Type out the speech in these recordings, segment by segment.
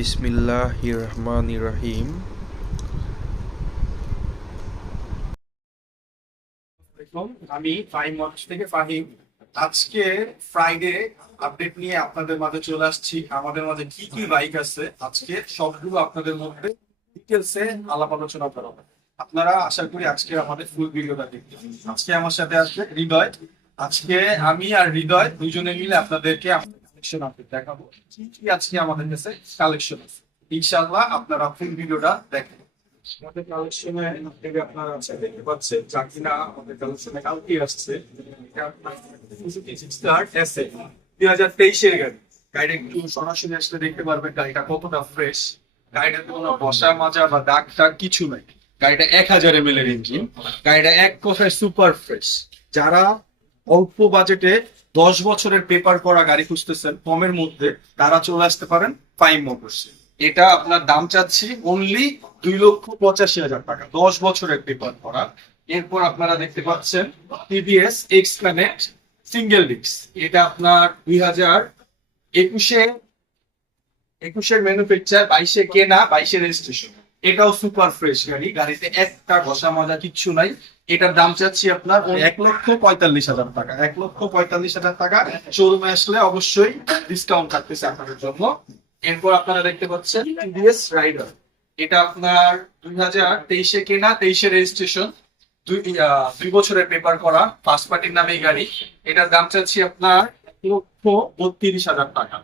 বিসমিল্লাহির রহমানির রহিম। আমি ফাহিম মঞ্চ থেকে ফাহিম। আজকে ফ্রাইডে আপডেট নিয়ে আপনাদের মাঝে চলে আসছি। আমাদের মাঝে কি কি বাইক আছে আজকে সবগুলো আপনাদের মধ্যে ডিটেলসে আলাপ আলোচনা করা হবে। আপনারা আশা করি আজকে আমাদের ফুল ভিডিওটা দেখবেন। আজকে আমার সাথে আছে হৃদয়। আজকে আমি আর হৃদয় দুজনে মিলে আপনাদেরকে কালেকশন আপডেট দেখাবো, কি কি আজকে আমাদের কাছে কালেকশন আছে। ইনশাআল্লাহ আপনারা ফুল ভিডিওটা দেখেন। আমাদের কালেকশনে থেকে আপনারা দেখতে পাচ্ছেন যা কিনা আমাদের কালেকশনে কালকে আসছে। এটা আপনার সুজুকি জিক্সার এসএ 2023 এর গাড়ি। গাড়িটা একটু সরাসরি আসলে দেখতে পারবেন গাড়িটা কতটা ফ্রেশ। গাড়িটাতে কোনো বসা মাজা বা দাগ টাগ কিছু নাই। গাড়িটা 1000 ml এর ইঞ্জিন। গাড়িটা এক কথায় সুপার ফ্রেশ। যারা অল্প বাজেটে 10 বছরের পেপার করা গাড়ি খুঁজতেছেন কমের মধ্যে, তারা চলে আসতে পারেন ফাইম মোটরসে। এটা আপনার দাম চাচ্ছি অনলি 2,85,000 টাকা, 10 বছরের পেপার করা। এরপর আপনারা দেখতে পাচ্ছেন TVS x connect single disc. এটা আপনার 2021-এর ম্যানুফ্যাকচার, 22-এ কেনা, 22-এ রেজিস্ট্রেশন। এটাও সুপার ফ্রেশ গাড়ি। গাড়িতে একটা ঘষা মাজা কিচ্ছু নাই। এটার দাম চাচ্ছি আপনার 1,45,000 টাকা। 1,45,000 টাকা। শোরুমে আসলে অবশ্যই ডিসকাউন্ট থাকতেছে আপনাদের জন্য। এরপর আপনারা দেখতে পাচ্ছেন টিভিএস রাইডার। এটা আপনার 2023-এ কেনা, 23-এ রেজিস্ট্রেশন, 2 বছরের পেপার করা, ফার্স্ট পার্টির নামে গাড়ি। এটার দাম চাচ্ছি আপনার 1,32,000 টাকা।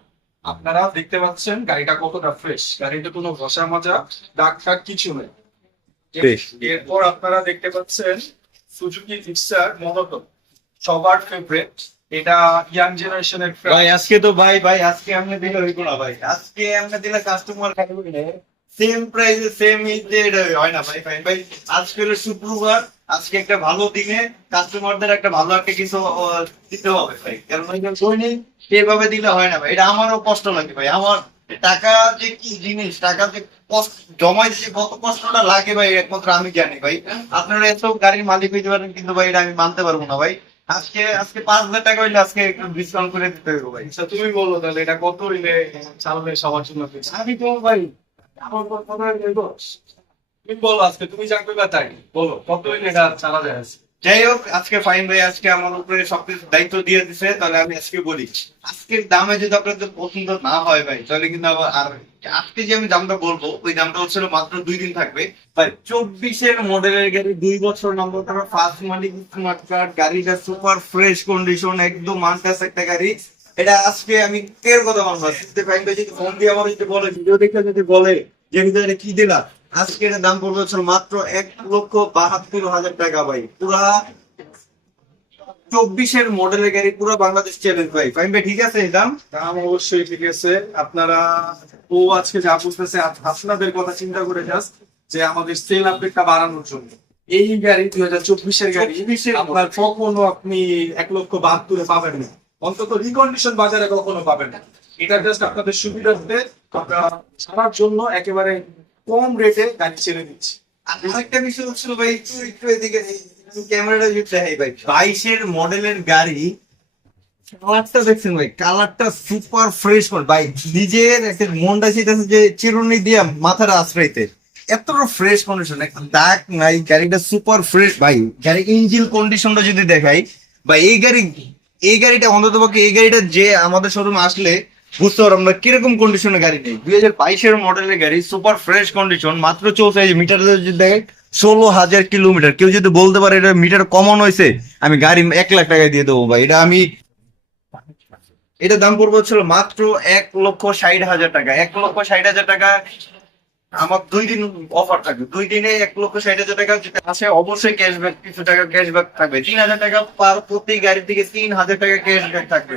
আপনারা দেখতে পাচ্ছেন গাড়িটা কতটা ফ্রেশ। গাড়িতে কোনো ঘষা মাজা দাগ টাগ কিছু নেই। এরপর আপনারা দেখতে পাচ্ছেন সুজুকি জিক্সার মনোটন, সবার ফেভারিট। এটা ইয়াং জেনারেশনের ভাই আজকে তো ভাই আজকে আমরা দিলে হইব না ভাই। আজকে আমরা দিলে কাস্টমার খাইবে না। সেম প্রাইসে সেম ইজে এটা হয় না ভাই। ভাই আজকে হলো শুক্রবার, আজকে একটা ভালো দিনে কাস্টমারদের একটা ভালো একটা কিছু দিতে হবে ভাই। কারণ দৈনিক সেভাবে দিলে হয় না ভাই। এটা আমারও কষ্ট লাগে ভাই। আমার টাকা যে কি জিনিস, টাকা যে কষ্ট জমাই দিতে কত কষ্টটা লাগে ভাই, একমাত্র আমি জানি ভাই। আপনারা এত গাড়ির মালিক হইতে পারেন কিন্তু ভাই এটা আমি মানতে পারবো না ভাই। আজকে 5,000 টাকা হইলে আজকে একটু ডিসকাউন্ট করে দিতে হবে ভাই। আচ্ছা তুমি বলো তাহলে এটা কত হইলে চালালে সবার জন্য best? আমি তো ভাই আমার কথা বলবো। তুমি বলো আজকে তুমি জানবে বা তাই বলো কত হইলে এটা চালা যায় আছে। যাই হোক, আজকে ফাইন ভাই আজকে আমার উপরে সবকিছু দায়িত্ব দিয়ে দিছে। তাহলে আমি আজকে বলি, আজকের দামে যদি আপনাদের পছন্দ না হয় ভাই, তাহলে কিন্তু আবার আর আজকে যে আমি দামটা বলবো ওই দামটা হচ্ছিল মাত্র 2 দিন থাকবে ভাই। 24-এর মডেলের গাড়ি, 2 বছর নম্বর করা, ফার্স্ট মালিক, স্মার্ট কার্ড, গাড়িটা সুপার ফ্রেশ কন্ডিশন, একদম আনটাচ একটা গাড়ি। এটা আজকে আমি কের কথা বলবো, ফাইন ভাই যদি ফোন দিয়ে আমার যদি বলে, ভিডিও দেখে যদি বলে যে ভিতরে কি দিলা, আজকে এটার দাম পড়বে হচ্ছে মাত্র 1,72,000 টাকা ভাই। পুরা 24-এর মডেলের গাড়ি, পুরো বাংলাদেশ চ্যালেঞ্জ ভাই। ফাইন ভাই ঠিক আছে? এই দাম দাম অবশ্যই ঠিক আছে। আপনারা ও আজকে যা বুঝতেছে আপনাদের কথা চিন্তা করে জাস্ট যে আমাদের সেল আপডেটটা বাড়ানোর জন্য এই গাড়ি 2024-এর গাড়ি আপনার কখনো আপনি 1,72,000 পাবেন না, অন্তত রিকন্ডিশন বাজারে কখনো পাবেন না। এটা জাস্ট আপনাদের সুবিধার্থে আমরা ছাড়ার জন্য একেবারে কম রেটে গাড়ি ছেড়ে দিচ্ছি। আর আরেকটা বিষয় হচ্ছিল ভাই, একটু এদিকে ক্যামেরাটা যদি দেখাই ভাই, 22-এর মডেলের গাড়ি, কালারটা দেখছেন ভাই, কালারটা সুপার ফ্রেশ ভাই। নিজের একটা মনটা চাইতেছে যে চিরুনি দিয়ে মাথাটা আশ্রয়তে, এতটা ফ্রেশ কন্ডিশন, একটা দাগ নাই। গাড়িটা সুপার ফ্রেশ ভাই। গাড়ি ইঞ্জিন কন্ডিশনটা যদি দেখাই ভাই, এই গাড়িটা অন্তত পক্ষে এই গাড়িটা যে আমাদের শোরুমে আসলে বুঝতে পারবো আমরা কিরকম কন্ডিশনের গাড়ি নেই। 2022-এর মডেলের গাড়ি, সুপার ফ্রেশ কন্ডিশন, মাত্র 64 মিটার যদি দেখেন 16,000 কিলোমিটার। কেউ যদি বলতে পারে এটা মিটার কমন হয়েছে, আমি গাড়ি 1,00,000 টাকায় দিয়ে দেবো ভাই। এটা দাম পড়বে হচ্ছিল মাত্র 1,60,000 টাকা। 1,60,000 টাকা আমার 2 দিন অফার থাকবে। 2 দিনে 1,60,000 টাকা যেটা আছে অবশ্যই ক্যাশব্যাক, কিছু টাকা ক্যাশব্যাক থাকবে। 3,000 টাকা প্রতি গাড়ি থেকে 3,000 টাকা ক্যাশব্যাক থাকবে।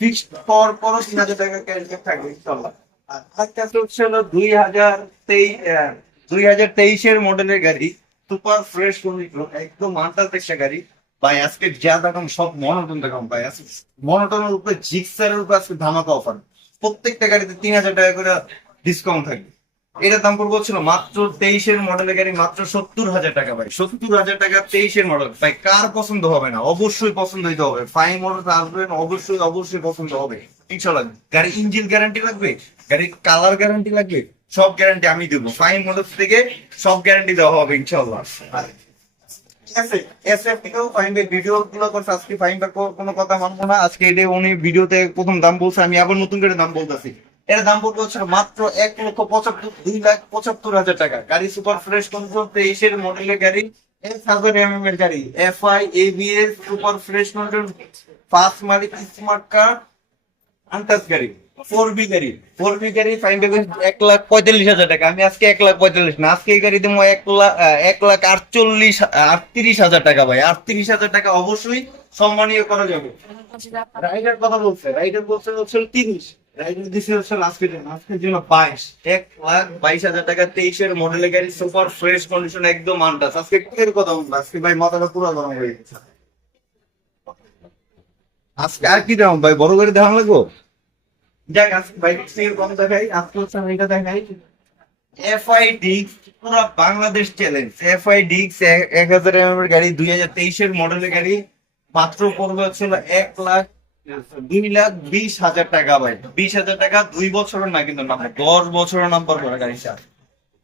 ফিক্সড পর 3,000 টাকা ক্যাশব্যাক থাকবে ইনশাআল্লাহ। আর একটা হচ্ছে হলো 2023-এর মডেলের গাড়ি, সুপার ফ্রেশ কন্ডিশন, একদম আনটাচ একটা গাড়ি ভাই। আজকে যা দেখাম সব মনোটন দেখাম ভাই। আজকে মনোটনের উপরে জিক্সারের উপরে আজকে ধামাকা অফার। প্রত্যেকটা গাড়িতে 3,000 টাকা করে ডিসকাউন্ট থাকবে। এটার দাম পড়বে হচ্ছিল মাত্র 23-এর মডেলের গাড়ি, মাত্র 70,000 টাকা ভাই। 70,000 টাকা 23-এর মডেল ভাই। কার পছন্দ হবে না? অবশ্যই পছন্দ হইতে হবে। ফাইন মডেল আসবেন, অবশ্যই পছন্দ হবে ইনশাল্লাহ। গাড়ি ইঞ্জিন গ্যারান্টি লাগবে, গাড়ির কালার গ্যারান্টি লাগবে, সব গ্যারান্টি আমি দেবো। ফাইন মোটরস থেকে সব গ্যারান্টি দেওয়া হবে ইনশাল্লাহ। ঠিক আছে, এসএফ থেকেও ফাইন ভাই ভিডিও গুলো করছে, আজকে ফাইন ভাই কোনো কথা মানবো না। আজকে এটা উনি ভিডিওতে প্রথম দাম বলছে, আমি আবার নতুন করে দাম বলতেছি। এর দাম পড়বে হচ্ছে মাত্র 1,75,2,75,000 টাকা। গাড়ি সুপার ফ্রেশ কন্ডিশন, 23-এর মডেলের গাড়ি, 1000 এর গাড়ি, FI ABS super fresh condition, first মালিক, স্মার্ট কার্ড, আনটাচ গাড়ি, 4বি গাড়ি। 4বি গাড়ি ফাইন পেবে 1,45,000 টাকা। আমি আজকে 1,45,000 না, আজকে এই গাড়ি দেবো 1,38,000 টাকা ভাই। 38,000 টাকা অবশ্যই সম্মানীয় করা যাবে। রাইডার কথা বলছে, রাইডার বলছে হচ্ছে 30, রাইডার দিচ্ছে হচ্ছে আজকের জন্য 22, 1,22,000 টাকা। 23-এর মডেলের গাড়ি, সুপার ফ্রেশ কন্ডিশন, একদম আনটাচ। আজকে এর কথা বলবো, আজকে ভাই মাথাটা পুরো গরম হয়ে গেছে। আজকে আর কি দাম ভাই, বড় গাড়ি দেখানো লাগবো? যাক আজকে বাইক থেকে কম দেখাই, আজকে হচ্ছে আমি এটা দেখাই। এফআই ডিক্স, পুরো বাংলাদেশ চ্যালেঞ্জ। এফআই ডিক্স 1000 এর গাড়ি, 2023-এর মডেলের গাড়ি, মাত্র পড়বে হচ্ছিল 2,20,000 টাকা ভাই। 20,000 টাকা, 2 বছরের না কিন্তু নাম্বার, 10 বছরের নাম্বার করা গাড়িটা।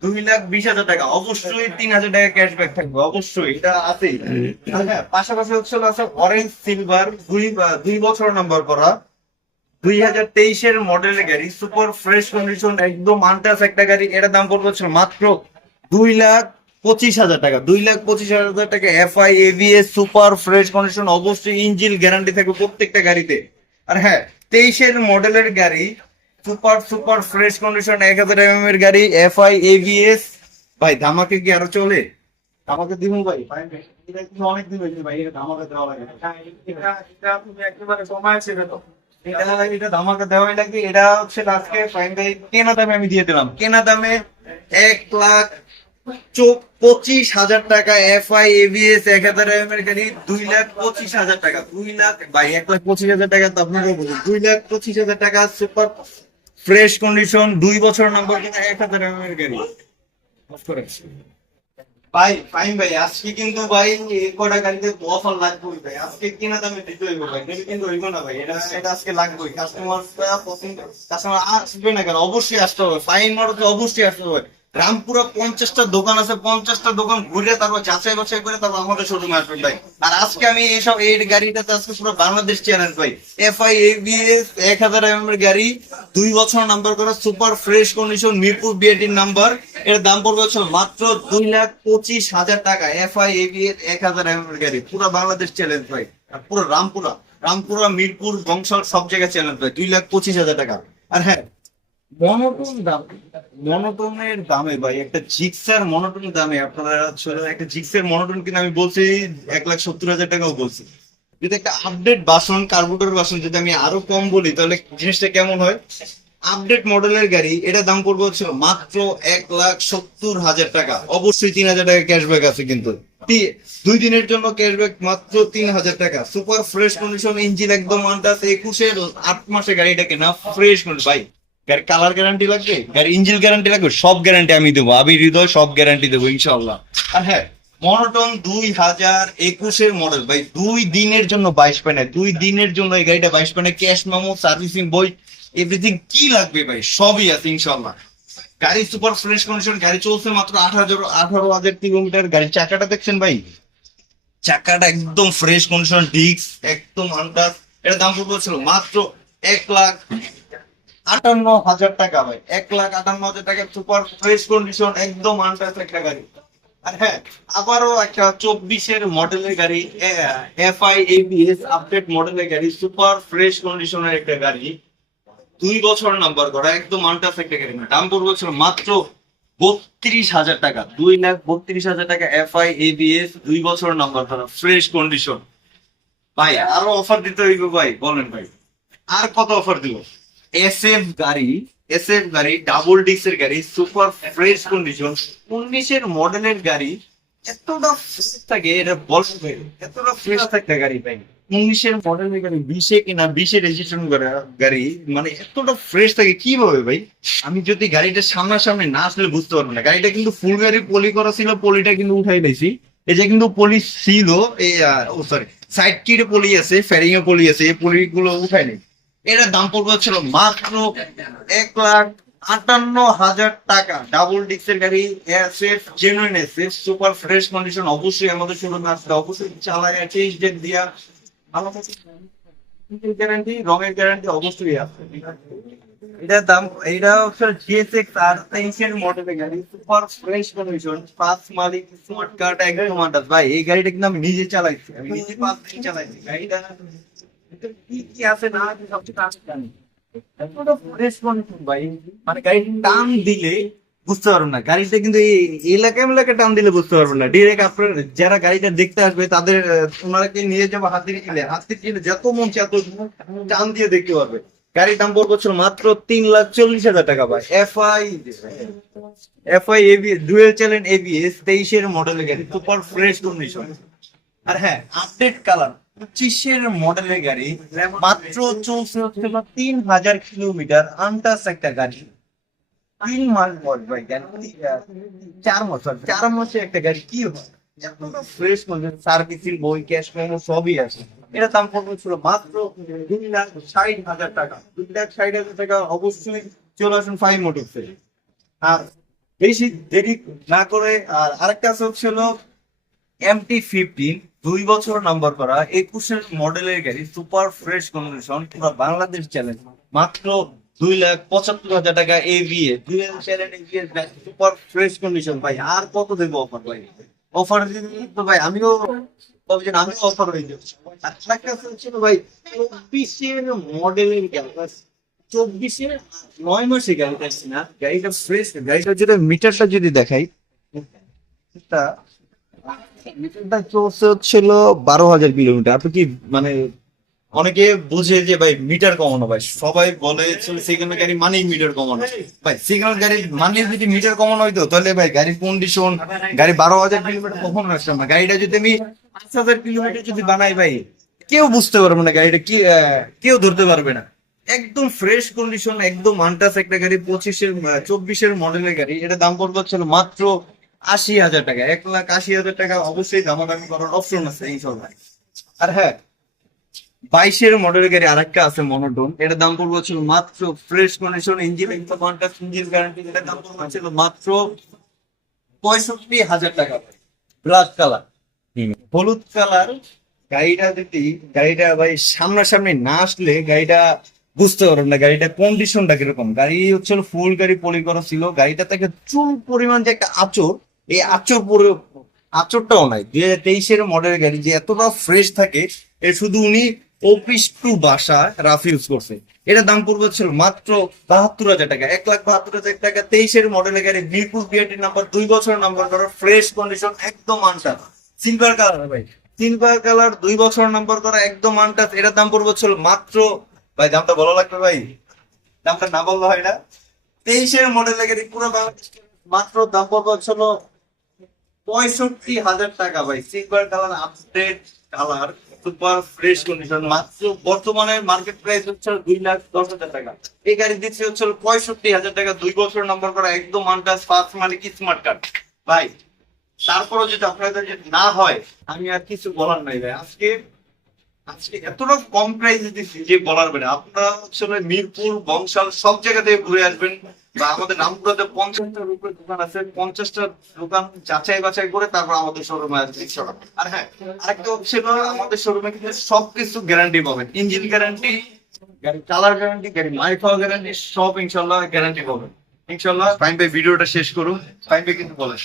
2,20,000 টাকা, অবশ্যই 3,000 টাকা ক্যাশব্যাক থাকবে, অবশ্যই এটা আছেই। হ্যাঁ, পাশাপাশি হচ্ছিল আছে অরেঞ্জ সিলভার, 2 বছরের নাম্বার করা, 2023-এর মডেলের গাড়ি, সুপার ফ্রেশ কন্ডিশন, একদম আনটাচ একটা গাড়ি। এটার দাম পড়বে হচ্ছে মাত্র 2,25,000 টাকা। 2,25,000 টাকা, FI ABS super fresh condition, অবশ্যই ইঞ্জিন গ্যারান্টি থাকবে প্রত্যেকটা গাড়িতে। আর হ্যাঁ, 23-এর মডেলের গাড়ি, সুপার ফ্রেশ কন্ডিশন, 1000 এর গাড়ি, এফআই এবিএস। ভাই ধামাকে কি আরো চলে? আমাকে দিব ভাই, এটা কিন্তু অনেক দিন হয়েছে ভাই, এটা ধামাকে দেওয়া লাগে। এটা তুমি একেবারে কমাইছে তো। এটা ধামাকা দেওয়াই লাগে। এটা হচ্ছে আজকে ফাইন ভাই কেনা দামে আমি দিয়ে দিলাম, কেনা দামে 1,25,000 টাকা। এফআই এবিএস 1000 এর গাড়ি, 2,25,000 টাকা। 2 লাখ ভাই, 1,25,000 টাকা তো আপনারা বলুন, 2,25,000 টাকা। সুপার ফ্রেশ কন্ডিশন, 2 বছর নম্বর, 1000 এর গাড়ি। ভাই ফাইন ভাই, আজকে কিন্তু ভাই এই কটা গাড়িতে অফার লাগবে ভাই, আজকে কিনা দামে দিতে হইব ভাই, এটা কিন্তু হইব না ভাই, এটা আজকে লাগবে। কাস্টমার আসবে না কেন, অবশ্যই আসতে হবে। ফাইন মোটরস অবশ্যই আসতে হবে। রামপুরা 50টা দোকান আছে, 50টা দোকান ঘুরে তারপর যাচাই বাছাই করে তারপর আমাদের শোরুমে আসবেন ভাই। আর আজকে আমি এই গাড়িটাতে আজকে পুরো বাংলাদেশ চ্যালেঞ্জ ভাই। এফআই এবিএস 1000 এর গাড়ি, 2 বছর নাম্বার করা, সুপার ফ্রেশ কন্ডিশন, মিরপুর বিআইটির নাম্বার। এর দাম পড়বে হচ্ছে মাত্র 2,25,000 টাকা। এফআই এবিএস 1000 এর গাড়ি, পুরো বাংলাদেশ চ্যালেঞ্জ ভাই। আর পুরো রামপুরা মিরপুর বংশাল সব জায়গায় চ্যালেঞ্জ ভাই, 2,25,000 টাকা। আর হ্যাঁ, মনোটনের দামে ভাই, একটা জিক্সার মনোটন দামে আপনারা একটা জিক্সের মনোটন কিন্তু আমি বলছি 1,70,000 টাকাও বলছি। যদি একটা আপডেট বাসন, কার্বোরেটর বাসন যদি আমি আরো কম বলি তাহলে জিনিসটা কেমন হয়? আপডেট মডেলের গাড়ি, এটা দাম পড়বে হচ্ছে মাত্র 1,70,000 টাকা। অবশ্যই 3,000 টাকা ক্যাশব্যাক আছে, কিন্তু 2 দিনের জন্য ক্যাশব্যাক মাত্র 3,000 টাকা। সুপার ফ্রেশ কন্ডিশন, ইঞ্জিন একদম আনটাচ, 21-এর 8 মাসে গাড়িটা কেনা, ফ্রেশ ভাই। গাড়ি কালার গ্যারান্টি লাগবে, গাড়ি ইঞ্জিন গ্যারান্টি লাগবে, সব গ্যারান্টি আমি দেবো, আমি হৃদয় সব গ্যারান্টি দেবো ইনশাআল্লাহ। আর হ্যাঁ, মনোটন 2021-এর মডেল ভাই, 2 দিনের জন্য 22 পায় না, 2 দিনের জন্য এই গাড়িটা 22 পায় না। ক্যাশ মেমো, সার্ভিসিং বই, এভরিথিং কি লাগবে ভাই সবই আছে ইনশাআল্লাহ। গাড়ি সুপার ফ্রেশ কন্ডিশন, গাড়ি চলছে মাত্র 18,000 কিলোমিটার। গাড়ির চাকাটা দেখছেন ভাই, চাকাটা একদম ফ্রেশ কন্ডিশন, ডিস্ক একদম আনটাচ। এটার দাম পড়বে ছিল মাত্র 1,58,000 টাকা ভাই, 1,58,000 টাকা। সুপার ফ্রেশ কন্ডিশন, একদম আনটাচ একটা গাড়ি। আর হ্যাঁ, আবারও একটা 24-এর মডেলের গাড়ি, এফআই এবিএস আপডেট মডেলের গাড়ি, সুপার ফ্রেশ কন্ডিশনের একটা গাড়ি, 2 বছর নাম্বার করা, একদম আনটাচ একটা গাড়ি। দাম পড়বে ছিল মাত্র 32,000 টাকা, 2,32,000 টাকা। এফআই এবিএস 2 বছর নাম্বার করা, ফ্রেশ কন্ডিশন। ভাই আরো অফার দিতে হইব ভাই, বলেন ভাই আর কত অফার দিব? এসএফ গাড়ি ডাবল ডিস্কের গাড়ি, সুপার ফ্রেশ কন্ডিশন, 19-এর মডেলের গাড়ি, এতটা ফ্রেশ থাকে এটা বলবে, এতটা ফ্রেশ থাকে গাড়ি ভাই। 19-এর মডেলের গাড়ি, 20-এ কিনা, 20-এ রেজিস্ট্রেশন করা গাড়ি, মানে এতটা ফ্রেশ থাকে কিভাবে ভাই? আমি যদি গাড়িটা সামনাসামনি না আসলে বুঝতে পারবো না। গাড়িটা কিন্তু ফুল গাড়ি পলি করা ছিল, পলিটা কিন্তু উঠাই দিয়েছি। এই যে কিন্তু পলি ছিল, এই সরি সাইড কিটে পলি আছে, ফেরিং এ পলি আছে, এই পলি গুলো উঠাই নেই। এটার দাম পড়বে হচ্ছিল মাত্র 1,58,000 টাকা। ডাবল ডিক্সের গাড়ি, safe, genuine safe, super fresh condition. অবশ্যই আমাদের শোরুমে আসতে, অবশ্যই চালায় চেঞ্জ ডেট দিয়া ভালো গ্যারান্টি, রঙের গ্যারান্টি অবশ্যই আছে। এটার দাম, এটা হচ্ছে GSX আর 23 মডেলের গাড়ি, সুপার ফ্রেশ কন্ডিশন, 5 মালিক, স্মার্ট কার্ড, একদম আন্দাজ। ভাই এই গাড়িটা কিন্তু আমি নিজে চালাইছি, আমি নিজে 5 দিন চালাইছি গাড়িটা। কি কি আছে না আছে সবচেয়ে কাছে জানি। এতটা ফ্রেশ কন্ডিশন ভাই, মানে গাড়ি টান দিলে বুঝতে পারবেন না। গাড়িটা কিন্তু এই এলাকায় টান দিলে বুঝতে পারবেন না। ডিরেক্ট আপনার যারা গাড়িটা দেখতে আসবে তাদের ওনারাকে নিয়ে যাবো হাতির কিনে যত মন চায় তত টান দিয়ে দেখতে পারবে। গাড়ির দাম পড়বে ছিল মাত্র 3,40,000 টাকা ভাই। FI ABS dual channel ABS 23 মডেলের গাড়ি, সুপার ফ্রেশ কন্ডিশন। আর হ্যাঁ, আপডেট কালার, 25 মডেলের গাড়ি, মাত্র চলছে হচ্ছে 3,000 কিলোমিটার, আনটাচ একটা গাড়ি। 3 মাস বয়স ভাই, গাড়ি 4 মাসে একটা গাড়ি কি হয়? এতটা ফ্রেশ মানে সার্ভিসিং, বই, ক্যাশ মেমো সবই আছে। এটা দাম পড়বে ছিল মাত্র 2,60,000 টাকা। 2,60,000 টাকা। অবশ্যই চলে আসুন ফাইভ মোটরসে। আর বেশি দেরি না করে, আর আরেকটা হচ্ছিল MT-15, 2 বছর নাম্বার করা, 21 মডেলের গাড়ি, সুপার ফ্রেশ কন্ডিশন, পুরো বাংলাদেশ চ্যালেঞ্জ, মাত্র 2,75,000 টাকা। ABS dual channel ABS, super fresh condition. ভাই আর কত দেবো অফার? ভাই অফার তো ভাই আমিও অফার হয়ে যাচ্ছে। আর একটা ছিল ভাই 24 মডেলের গাড়ি, 24 9 মাসে গাড়িটা আসছে না, গাড়িটা ফ্রেশ। গাড়িটা যদি মিটারটা যদি দেখাই, মিটারটা চলছে হচ্ছিল 12,000 কিলোমিটার। আপনি কি মানে অনেকে বুঝে যে ভাই মিটার কমানো, ভাই সবাই বলে সেকেন্ড গাড়ি মানেই মিটার কমানো। ভাই সেকেন্ড গাড়ি মানে যদি মিটার কমানো হইতো তাহলে ভাই গাড়ির কন্ডিশন, গাড়ি 12,000 কিলোমিটার কখনো আসতাম না। গাড়িটা যদি আমি 5,000 কিলোমিটার যদি বানাই ভাই, কেউ বুঝতে পারবে না গাড়িটা কি, কেউ ধরতে পারবে না। একদম ফ্রেশ কন্ডিশন, একদম আনটাচ একটা গাড়ি, 24 মডেলের গাড়ি। এটা দাম পড়বে হচ্ছিল মাত্র 80,000 টাকা। 1,80,000 টাকা। অবশ্যই দামাদামি করার অপশন আছে ইনশাল্লাহ। আর হ্যাঁ, 22 মডেলের গাড়ি আরেকটা আছে মনোটোন, এটার দাম পড়বে ছিল মাত্র fresh condition, engine engine guarantee. এটার দাম পড়বে ছিল মাত্র 65,000 টাকা। ব্ল্যাক কালার, হলুদ কালার। গাড়িটা ভাই সামনাসামনি না আসলে গাড়িটা বুঝতে পারবেন না গাড়িটা কন্ডিশনটা কিরকম। গাড়ি হচ্ছে ফুল গাড়ি পলি করা ছিল। গাড়িটা থেকে চুল পরিমাণ যে একটা আঁচড়, এই আঁচড়টাও নাই। 2023 মডেলের গাড়ি যে এতটা ফ্রেশ থাকে, এর শুধু উনি অফিস টু বাসা রাফ ইউজ করছে। এটার দাম পড়বে ছিল মাত্র 72,000 টাকা। 1,72,000 টাকা। 23 মডেলের গাড়ি, মিরপুর বিআরটি নাম্বার, 2 বছর নাম্বার করা, ফ্রেশ কন্ডিশন, একদম আনটাচ, সিলভার কালার ভাই, সিলভার কালার, 2 বছর নাম্বার করা, একদম আনটাচ। এটার দাম পড়বে ছিল মাত্র, ভাই দামটা ভালো লাগবে ভাই, দামটা না বললে হয় না। 23 মডেলের গাড়ি, পুরো বাংলাদেশ, মাত্র দাম পড়বে ছিল 65,000 টাকা ভাই। Silver colour, update colour, super fresh condition, মাত্র বর্তমানে মার্কেট প্রাইস হচ্ছে 2,10,000 টাকা। এই গাড়ি দিচ্ছে হচ্ছে 65,000 টাকা। 2 বছর নাম্বার করা, একদম আনটাচ, ফার্স্ট মালিক, স্মার্ট কার্ড। ভাই তারপরও যদি আপনাদের যদি না হয়, আমি আর কিছু বলার নাই ভাই। আজকে এতটা কম প্রাইসে দিচ্ছি যে বলার বেড়ে। আপনারা হচ্ছে মিরপুর, বংশাল সব জায়গা থেকে ঘুরে আসবেন, বা আমাদের রামপুরাতে 50টার উপরে দোকান আছে, 50টা দোকান যাচাই বাছাই করে তারপর আমাদের শোরুমে আসবে। আর হ্যাঁ, আরেকটা হচ্ছে আমাদের শোরুমে কিন্তু সবকিছু গ্যারান্টি পাবেন, ইঞ্জিন গ্যারান্টি, গাড়ি চালার গ্যারান্টি, গাড়ি মাই খাওয়া গ্যারান্টি, সব ইনশাল্লাহ গ্যারান্টি পাবেন ইনশাল্লাহ। ফাইন ভাই ভিডিওটা শেষ করুন। ফাইন ভাই কিন্তু বলেন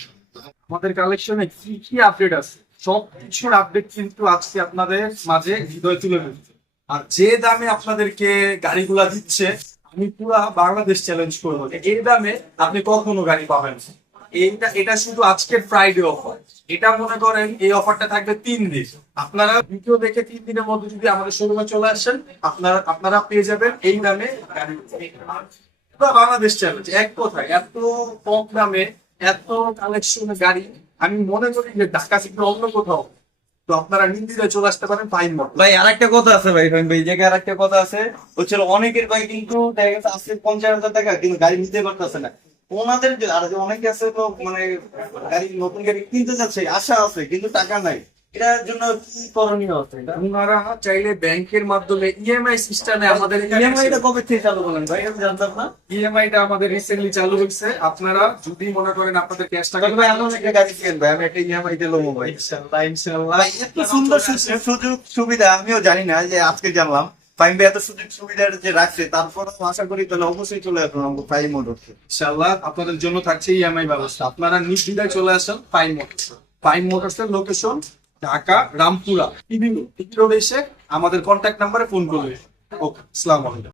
আমাদের কালেকশনে কি কি আপডেট আছে, সব কিছুর আপডেট কিন্তু আজকে আপনাদের মাঝে হৃদয় তুলে ধরছে। আর যে দামে আপনাদেরকে গাড়িগুলা দিচ্ছে, আমি পুরা বাংলাদেশ চ্যালেঞ্জ করবো যে এই দামে আপনি কখনো গাড়ি পাবেন না। এটা শুধু আজকের ফ্রাইডে অফার। এটা মনে করেন এই অফারটা থাকবে 3 দিন। আপনারা ভিডিও দেখে 3 দিনের মধ্যে যদি আমাদের শোরুমে চলে আসেন, আপনারা পেয়ে যাবেন এই দামে গাড়ি। পুরা বাংলাদেশ চ্যালেঞ্জ, এক কথায় এত কম দামে এত কালেকশনের গাড়ি আমি মনে করি যে ঢাকা থেকে অন্য কোথাও। তো আপনারা নির্দ্বিধায় চলে আসতে পারেন ফাইন মোটর। ভাই আরেকটা কথা আছে ভাই, ফাইন ভাই জায়গায় আরেকটা কথা আছে হচ্ছে, অনেকের ভাই কিন্তু দেখা গেছে আজকে 50,000 টাকা কিন্তু গাড়ি নিতে পারতেছে না। ওনাদের আর অনেকে আছে তো মানে গাড়ি, নতুন গাড়ি কিনতে যাচ্ছে, আশা আছে কিন্তু টাকা নাই। এটার জন্য কি করণীয় আছে এটা? আপনারা চাইলে ব্যাংকের মাধ্যমে ইএমআই সিস্টেমে আমাদের ইএমআই টা কবে থেকে চালু করলেন ভাই? আমি জানতাম না। ইএমআই টা আমাদের রিসেন্টলি চালু হয়েছে। আপনারা যদি মনে করেন আপনাদের ক্যাশ টাকা ভাই এমন একটা গাড়ি কিনেন ভাই, আমি একটা ইএমআই তে লবো ভাই। ইনশাআল্লাহ ভাই এত সুন্দর সুযোগ সুবিধা আমিও জানি না, যে আজকে জানলাম ফাইম ভাই এত সুযোগ সুবিধা যে রাখছে, তারপর আশা করি তাহলে অবশ্যই চলে আসবেন আমাকে ফাইম মোটরসে। ইনশাআল্লাহ আপনাদের জন্য থাকছে ইএমআই ব্যবস্থা। আপনারা নিশ্চিন্তায় চলে আসেন ফাইম মোটরস। ফাইম মোটরসের location Dhaka Rampura TV road এসে আমাদের কন্ট্যাক্ট নাম্বারে ফোন করবে। ওকে, আসসালামু আলাইকুম।